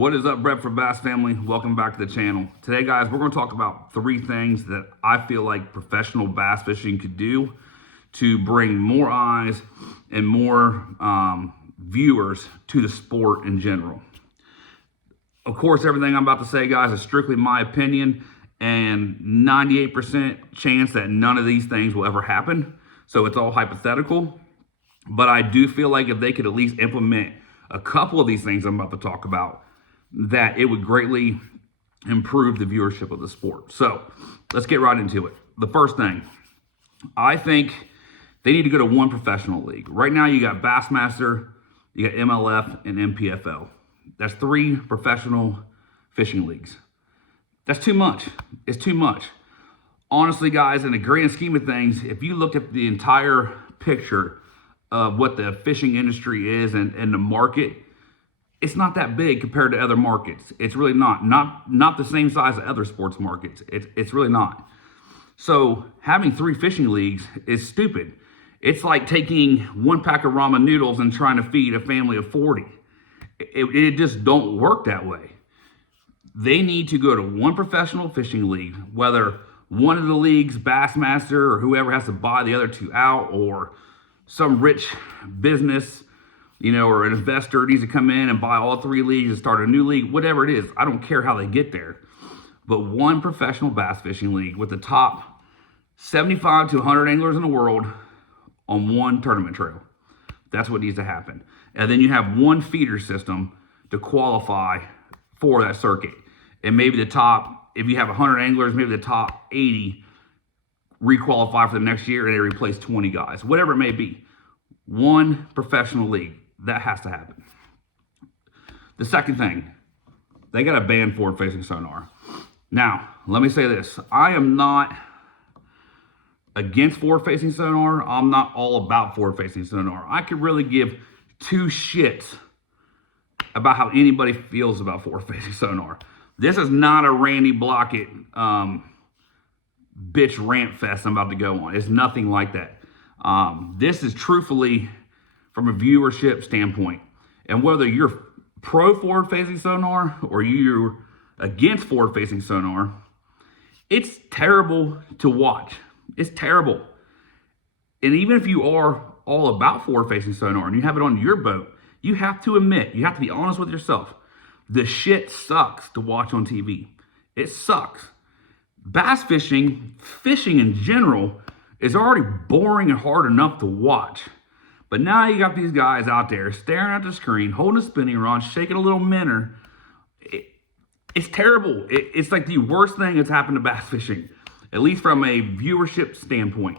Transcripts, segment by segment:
What is up, Brett from Bass Family? Welcome back to the channel. Today, guys, we're going to talk about 3 things that I feel like professional bass fishing could do to bring more eyes and more viewers to the sport in general. Of course, everything I'm about to say, guys, is strictly my opinion and 98% chance that none of these things will ever happen. So it's all hypothetical. But I do feel like if they could at least implement a couple of these things I'm about to talk about, that it would greatly improve the viewership of the sport. So let's get right into it. The first thing, I think they need to go to one professional league. Right now you got Bassmaster, you got MLF, and MPFL. That's 3 professional fishing leagues. That's too much. It's too much. Honestly, guys, in the grand scheme of things, if you look at the entire picture of what the fishing industry is and the market, it's not that big compared to other markets. It's really not. Not the same size as other sports markets. It's really not. So having 3 fishing leagues is stupid. It's like taking 1 pack of ramen noodles and trying to feed a family of 40. It just don't work that way. They need to go to one professional fishing league, whether one of the leagues, Bassmaster, or whoever has to buy the other 2 out, or some rich business, or an investor needs to come in and buy all 3 leagues and start a new league, whatever it is. I don't care how they get there. But one professional bass fishing league with the top 75 to 100 anglers in the world on one tournament trail. That's what needs to happen. And then you have one feeder system to qualify for that circuit. And maybe the top, if you have 100 anglers, maybe the top 80 requalify for the next year and they replace 20 guys. Whatever it may be. One professional league. That has to happen. The second thing, they got to ban forward-facing sonar. Now, let me say this. I am not against forward-facing sonar. I'm not all about forward-facing sonar. I could really give 2 shits about how anybody feels about forward-facing sonar. This is not a Randy Blockett bitch rant fest I'm about to go on. It's nothing like that. This is truthfully from a viewership standpoint. And whether you're pro forward-facing sonar or you're against forward-facing sonar, it's terrible to watch. It's terrible. And even if you are all about forward-facing sonar and you have it on your boat, you have to admit, you have to be honest with yourself. The shit sucks to watch on TV. It sucks. Bass fishing in general, is already boring and hard enough to watch. But now you got these guys out there staring at the screen, holding a spinning rod, shaking a little minnow. It's terrible. It's like the worst thing that's happened to bass fishing, at least from a viewership standpoint.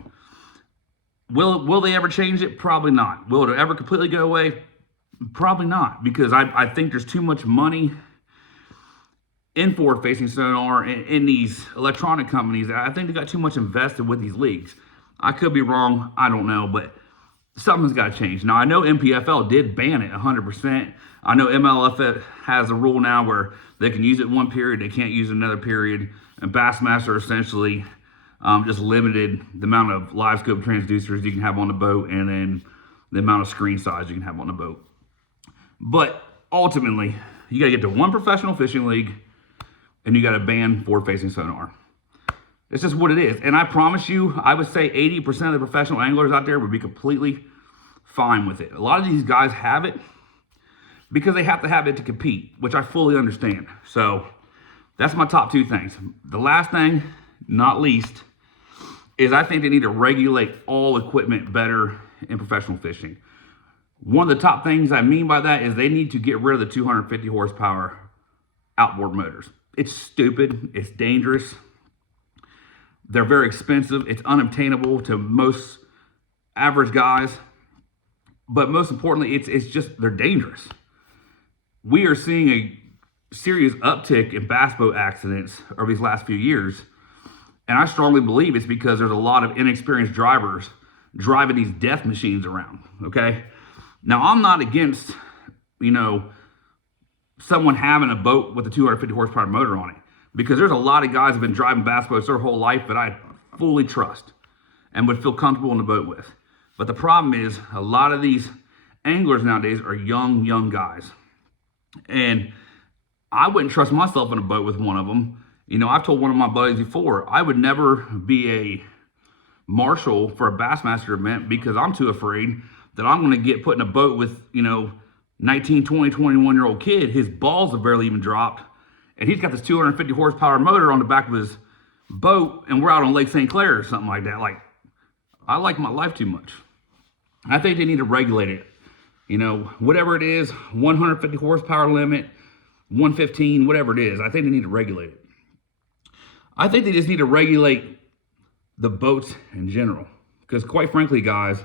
Will they ever change it? Probably not. Will it ever completely go away? Probably not, because I think there's too much money in forward-facing sonar in these electronic companies. I think they got too much invested with these leagues. I could be wrong. I don't know, but something's got to change. Now, I know MPFL did ban it 100%. I know MLF has a rule now where they can use it one period, they can't use it another period. And Bassmaster essentially just limited the amount of live scope transducers you can have on the boat and then the amount of screen size you can have on the boat. But ultimately, you got to get to one professional fishing league and you got to ban forward-facing sonar. It's just what it is. And I promise you, I would say 80% of the professional anglers out there would be completely fine with it. A lot of these guys have it because they have to have it to compete, which I fully understand. So that's my top 2 things. The last thing, not least, is I think they need to regulate all equipment better in professional fishing. One of the top things I mean by that is they need to get rid of the 250 horsepower outboard motors. It's stupid. It's dangerous. They're very expensive. It's unobtainable to most average guys. But most importantly, it's just, they're dangerous. We are seeing a serious uptick in bass boat accidents over these last few years. And I strongly believe it's because there's a lot of inexperienced drivers driving these death machines around, okay? Now, I'm not against, someone having a boat with a 250 horsepower motor on it, because there's a lot of guys who have been driving bass boats their whole life that I fully trust and would feel comfortable in the boat with. But the problem is a lot of these anglers nowadays are young guys. And I wouldn't trust myself in a boat with one of them. You know, I've told one of my buddies before, I would never be a marshal for a Bassmaster event because I'm too afraid that I'm going to get put in a boat with, 19, 20, 21-year-old kid. His balls have barely even dropped. And he's got this 250 horsepower motor on the back of his boat, and we're out on Lake St. Clair or something like that. Like, I like my life too much. I think they need to regulate it. Whatever it is, 150 horsepower limit, 115, whatever it is, I think they need to regulate it. I think they just need to regulate the boats in general. Because quite frankly, guys,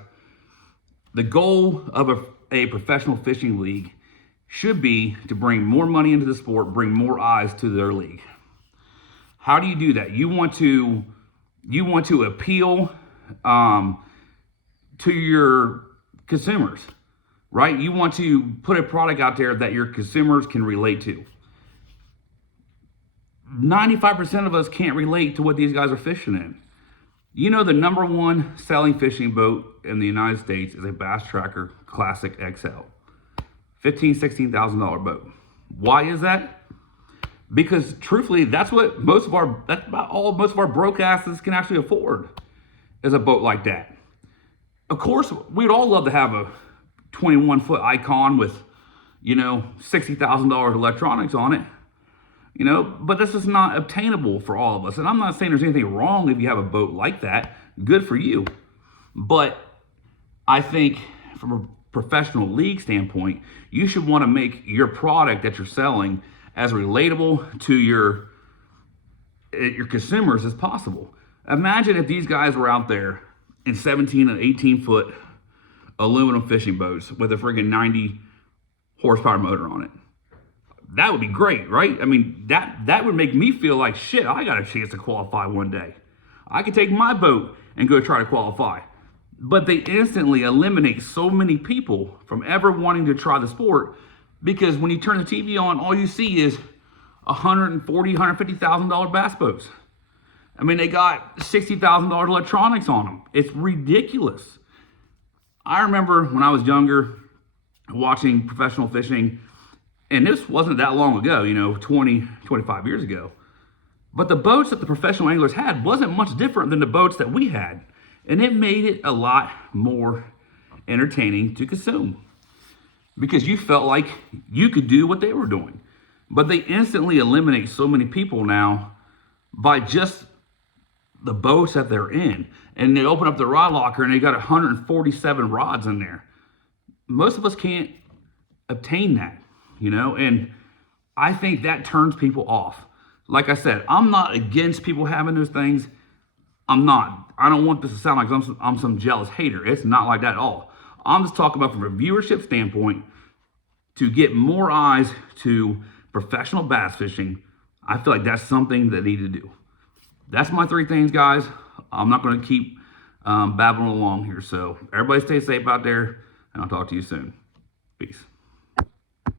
the goal of a professional fishing league should be to bring more money into the sport, bring more eyes to their league. How do you do that? You want to appeal to your consumers, right? You want to put a product out there that your consumers can relate to. 95% of us can't relate to what these guys are fishing in. The number one selling fishing boat in the United States is a Bass Tracker Classic XL. $15,000, $16,000 boat. Why is that? Because truthfully, that's about all most of our broke asses can actually afford, is a boat like that. Of course, we'd all love to have a 21-foot Icon with, $60,000 electronics on it. But this is not obtainable for all of us. And I'm not saying there's anything wrong if you have a boat like that. Good for you. But I think from a professional league standpoint, you should want to make your product that you're selling as relatable to your consumers as possible. Imagine if these guys were out there in 17 and 18-foot aluminum fishing boats with a friggin' 90 horsepower motor on it. That would be great, right? I mean, that would make me feel like, shit, I got a chance to qualify one day. I could take my boat and go try to qualify. But they instantly eliminate so many people from ever wanting to try the sport, because when you turn the TV on, all you see is $140,000, $150,000 bass boats. I mean, they got $60,000 electronics on them. It's ridiculous. I remember when I was younger watching professional fishing, and this wasn't that long ago, 20, 25 years ago. But the boats that the professional anglers had wasn't much different than the boats that we had. And it made it a lot more entertaining to consume, because you felt like you could do what they were doing. But they instantly eliminate so many people now by just the boats that they're in. And they open up the rod locker and they got 147 rods in there. Most of us can't obtain that. And I think that turns people off. Like I said, I'm not against people having those things. I'm not. I don't want this to sound like I'm some jealous hater. It's not like that at all. I'm just talking about from a viewership standpoint, to get more eyes to professional bass fishing. I feel like that's something that they need to do. That's my 3 things, guys. I'm not going to keep babbling along here. So everybody stay safe out there, and I'll talk to you soon. Peace.